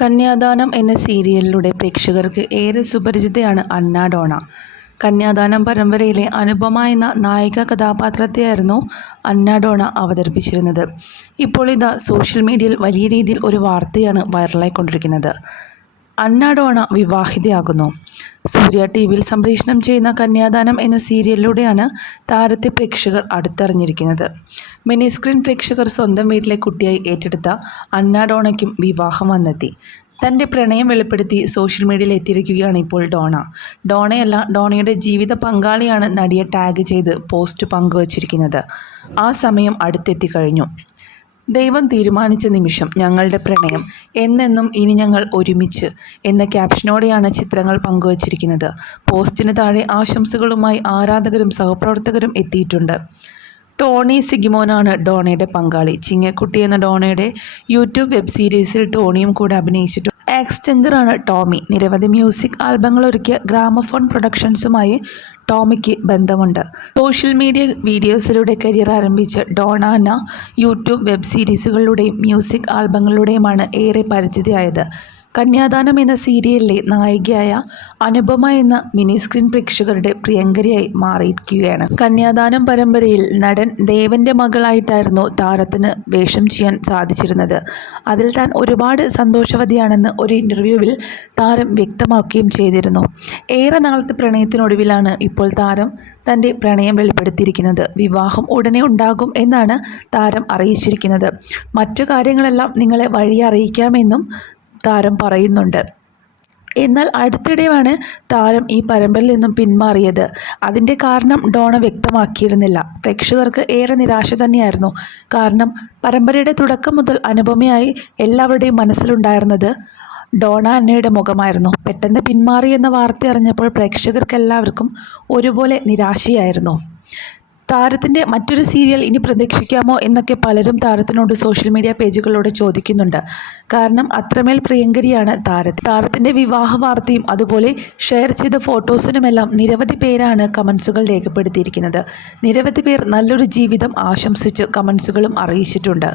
കന്യാദാനം എന്ന സീരിയലിലൂടെ പ്രേക്ഷകർക്ക് ഏറെ സുപരിചിതയാണ് അന്ന ഡോണ. കന്യാദാനം പരമ്പരയിലെ അനുപമ എന്ന നായിക കഥാപാത്രത്തെയായിരുന്നു അന്ന ഡോണ അവതരിപ്പിച്ചിരുന്നത്. ഇപ്പോൾ ഇതാ സോഷ്യൽ മീഡിയയിൽ വലിയ രീതിയിൽ ഒരു വാർത്തയാണ് വൈറലായിക്കൊണ്ടിരിക്കുന്നത്. അന്ന ഡോണ വിവാഹിതയാകുന്നു. സൂര്യ ടിവിയിൽ സംപ്രേഷണം ചെയ്യുന്ന കന്യാദാനം എന്ന സീരിയലിലൂടെയാണ് താരത്തെ പ്രേക്ഷകർ അടുത്തറിഞ്ഞിരിക്കുന്നത്. മിനി സ്ക്രീൻ പ്രേക്ഷകർ സ്വന്തം വീട്ടിലെ കുട്ടിയായി ഏറ്റെടുത്ത അന്ന ഡോണയ്ക്കും വിവാഹം വന്നെത്തി. തൻ്റെ പ്രണയം വെളിപ്പെടുത്തി സോഷ്യൽ മീഡിയയിൽ എത്തിയിരിക്കുകയാണ് ഇപ്പോൾ ഡോണ. ഡോണയല്ല, ഡോണയുടെ ജീവിത പങ്കാളിയാണ് നടിയെ ടാഗ് ചെയ്ത് പോസ്റ്റ് പങ്കുവച്ചിരിക്കുന്നത്. ആ സമയം അടുത്തെത്തിക്കഴിഞ്ഞു. ദൈവം തീരുമാനിച്ച നിമിഷം, ഞങ്ങളുടെ പ്രണയം എന്നെന്നും ഇനി ഞങ്ങൾ ഒരുമിച്ച് എന്ന ക്യാപ്ഷനോടെയാണ് ചിത്രങ്ങൾ പങ്കുവച്ചിരിക്കുന്നത്. പോസ്റ്റിന് താഴെ ആശംസകളുമായി ആരാധകരും സഹപ്രവർത്തകരും എത്തിയിട്ടുണ്ട്. ടോണി സിഗിമോനാണ് ഡോണയുടെ പങ്കാളി. ചിങ്ങക്കുട്ടി എന്ന ഡോണയുടെ യൂട്യൂബ് വെബ് സീരീസിൽ ടോണിയും കൂടെ അഭിനയിച്ചിട്ടുണ്ട്. എക്സ്റ്റെൻഡറാണ് ടോമി. നിരവധി മ്യൂസിക് ആൽബങ്ങൾ ഒരുക്കിയ ഗ്രാമഫോൺ പ്രൊഡക്ഷൻസുമായി ടോമിക്ക് ബന്ധമുണ്ട്. സോഷ്യൽ മീഡിയ വീഡിയോസിലൂടെ കരിയർ ആരംഭിച്ച ഡോണ അന്ന യൂട്യൂബ് വെബ് സീരീസുകളിലൂടെയും മ്യൂസിക് ആൽബങ്ങളിലൂടെയുമാണ് ഏറെ പരിചിതയായത്. കന്യാദാനം എന്ന സീരിയലിലെ നായികയായ അനുപമ എന്ന മിനി സ്ക്രീൻ പ്രേക്ഷകരുടെ പ്രിയങ്കരിയായി മാറിയിരിക്കുകയാണ്. കന്യാദാനം പരമ്പരയിൽ നടൻ ദേവൻ്റെ മകളായിട്ടായിരുന്നു താരത്തിന് വേഷം ചെയ്യാൻ സാധിച്ചിരുന്നത്. അതിൽ താൻ ഒരുപാട് സന്തോഷവതിയാണെന്ന് ഒരു ഇൻ്റർവ്യൂവിൽ താരം വ്യക്തമാക്കുകയും ചെയ്തിരുന്നു. ഏറെ നാളത്തെ പ്രണയത്തിനൊടുവിലാണ് ഇപ്പോൾ താരം തൻ്റെ പ്രണയം വെളിപ്പെടുത്തിയിരിക്കുന്നത്. വിവാഹം ഉടനെ ഉണ്ടാകും എന്നാണ് താരം അറിയിച്ചിരിക്കുന്നത്. മറ്റു കാര്യങ്ങളെല്ലാം നിങ്ങളെ വഴി അറിയിക്കാമെന്നും താരം പറയുന്നുണ്ട്. എന്നാൽ അടുത്തിടെയാണ് താരം ഈ പരമ്പരയിൽ നിന്നും പിന്മാറിയത്. അതിൻ്റെ കാരണം ഡോണ വ്യക്തമാക്കിയിരുന്നില്ല. പ്രേക്ഷകർക്ക് ഏറെ നിരാശ തന്നെയായിരുന്നു. കാരണം പരമ്പരയുടെ തുടക്കം മുതൽ അനുപമയായി എല്ലാവരുടെയും മനസ്സിലുണ്ടായിരുന്നത് ഡോണ അന്നയുടെ മുഖമായിരുന്നു. പെട്ടെന്ന് പിന്മാറി എന്ന വാർത്ത അറിഞ്ഞപ്പോൾ പ്രേക്ഷകർക്കെല്ലാവർക്കും ഒരുപോലെ നിരാശയായിരുന്നു. താരത്തിൻ്റെ മറ്റൊരു സീരിയൽ ഇനി പ്രതീക്ഷിക്കാമോ എന്നൊക്കെ പലരും താരത്തിനോട് സോഷ്യൽ മീഡിയ പേജുകളിലൂടെ ചോദിക്കുന്നുണ്ട്. കാരണം അത്രമേൽ പ്രിയങ്കരിയാണ് താരത്തിൻ്റെ വിവാഹ വാർത്തയും അതുപോലെ ഷെയർ ചെയ്ത ഫോട്ടോസിനുമെല്ലാം നിരവധി പേരാണ് കമൻസുകൾ രേഖപ്പെടുത്തിയിരിക്കുന്നത്. നിരവധി പേർ നല്ലൊരു ജീവിതം ആശംസിച്ച് കമൻസുകളും അറിയിച്ചിട്ടുണ്ട്.